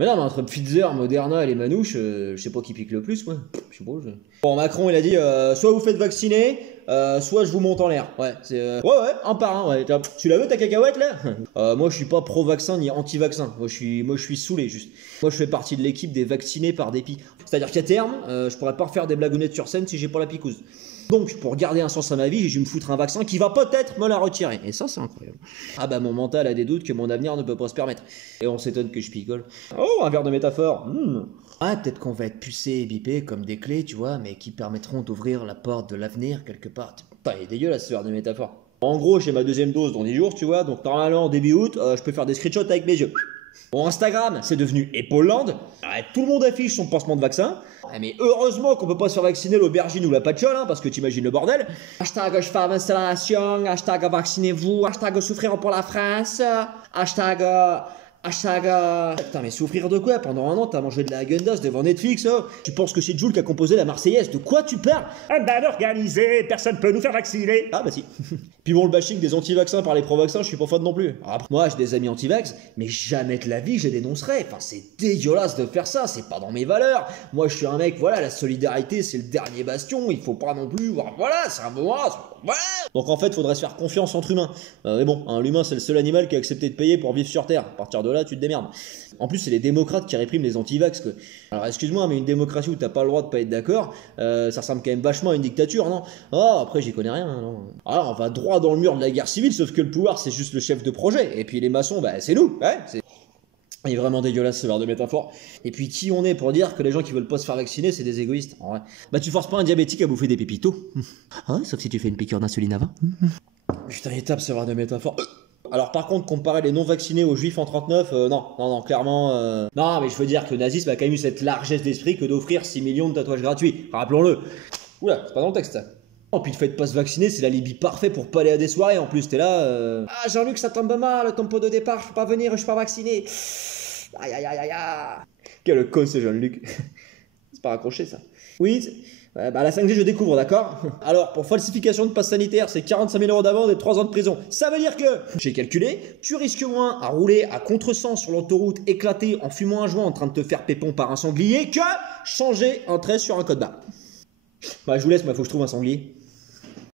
Mais non, mais entre Pfizer, Moderna et les manouches, je sais pas qui pique le plus, moi. Je sais pas. Bon, Macron, il a dit soit vous faites vacciner, soit je vous monte en l'air. Ouais, c'est. Ouais, un par un, ouais. Tu la veux ta cacahuète là? Moi, je suis pas pro-vaccin ni anti-vaccin. Moi, je suis saoulé, juste. Moi, je fais partie de l'équipe des vaccinés par dépit. C'est-à-dire qu'à terme, je pourrais pas refaire des blagounettes sur scène si j'ai pas la picouse. Donc, pour garder un sens à ma vie, j'ai dû me foutre un vaccin qui va peut-être me la retirer. Et ça, c'est incroyable. Ah bah, mon mental a des doutes que mon avenir ne peut pas se permettre. Et on s'étonne que je picole. Oh, un verre de métaphore. Ah, peut-être qu'on va être pucé et bipé comme des clés, tu vois, mais qui permettront d'ouvrir la porte de l'avenir quelque part. Putain, il est dégueulasse ce verre de métaphore. En gros, j'ai ma deuxième dose dans 10 jours, tu vois, donc normalement, début août, je peux faire des screenshots avec mes yeux. Bon, Instagram, c'est devenu Epauland. Tout le monde affiche son pansement de vaccin. Mais heureusement qu'on peut pas se faire vacciner l'aubergine ou la patchole, hein, parce que t'imagines le bordel. Hashtag je fais l'installation, hashtag vaccinez-vous, hashtag souffrir pour la France, hashtag... Putain, mais souffrir de quoi? Pendant un an, t'as mangé de la Häagen-Dazs devant Netflix, oh. Tu penses que c'est Jules qui a composé la Marseillaise? De quoi tu parles? Un bal organisé, personne peut nous faire vacciner. Ah bah si. Puis bon, le bashing des anti-vaccins par les pro-vaccins, je suis pas fan non plus. Après, moi, j'ai des amis anti-vax, mais jamais de la vie je les dénoncerai. Enfin, c'est dégueulasse de faire ça, c'est pas dans mes valeurs. Moi, je suis un mec, voilà, la solidarité, c'est le dernier bastion, il faut pas non plus... Voilà, c'est un moment... Voilà. Donc en fait, faudrait se faire confiance entre humains. Mais bon, hein, l'humain, c'est le seul animal qui a accepté de payer pour vivre sur Terre. À partir de là, tu te démerdes. En plus, c'est les démocrates qui répriment les anti-vax. Alors excuse-moi, mais une démocratie où t'as pas le droit de pas être d'accord, ça ressemble quand même vachement à une dictature, non? Oh, après, j'y connais rien, non. Alors, on va droit dans le mur de la guerre civile, sauf que le pouvoir, c'est juste le chef de projet. Et puis les maçons, bah, c'est nous, ouais, c'est... Il est vraiment dégueulasse ce verre de métaphore. Et puis qui on est pour dire que les gens qui veulent pas se faire vacciner, c'est des égoïstes, en vrai. Bah tu forces pas un diabétique à bouffer des pépitos. Ah, sauf si tu fais une piqûre d'insuline avant. Putain, il tape ce verre de métaphore. Alors par contre, comparer les non-vaccinés aux juifs en 39, non, clairement... Non, mais je veux dire que le nazisme a quand même eu cette largesse d'esprit que d'offrir 6 millions de tatouages gratuits. Rappelons-le. Oula, c'est pas dans le texte, ça. Oh, puis le fait de pas se vacciner, c'est l'alibi parfait pour pas aller à des soirées en plus, t'es là... Ah, Jean-Luc, ça tombe mal, ton pot de départ, je peux pas venir, je suis pas vacciné. Aïe, aïe, aïe, aïe, aïe. Quel con ce Jean-Luc. C'est pas raccroché, ça. Oui, bah la 5G, je découvre, d'accord? Alors, pour falsification de passe sanitaire, c'est 45 000 € d'amende et 3 ans de prison. Ça veut dire que, j'ai calculé, tu risques moins à rouler à contresens sur l'autoroute éclatée en fumant un joint en train de te faire pépon par un sanglier que changer un trait sur un code barre. Bah, je vous laisse, moi, faut que je trouve un sanglier.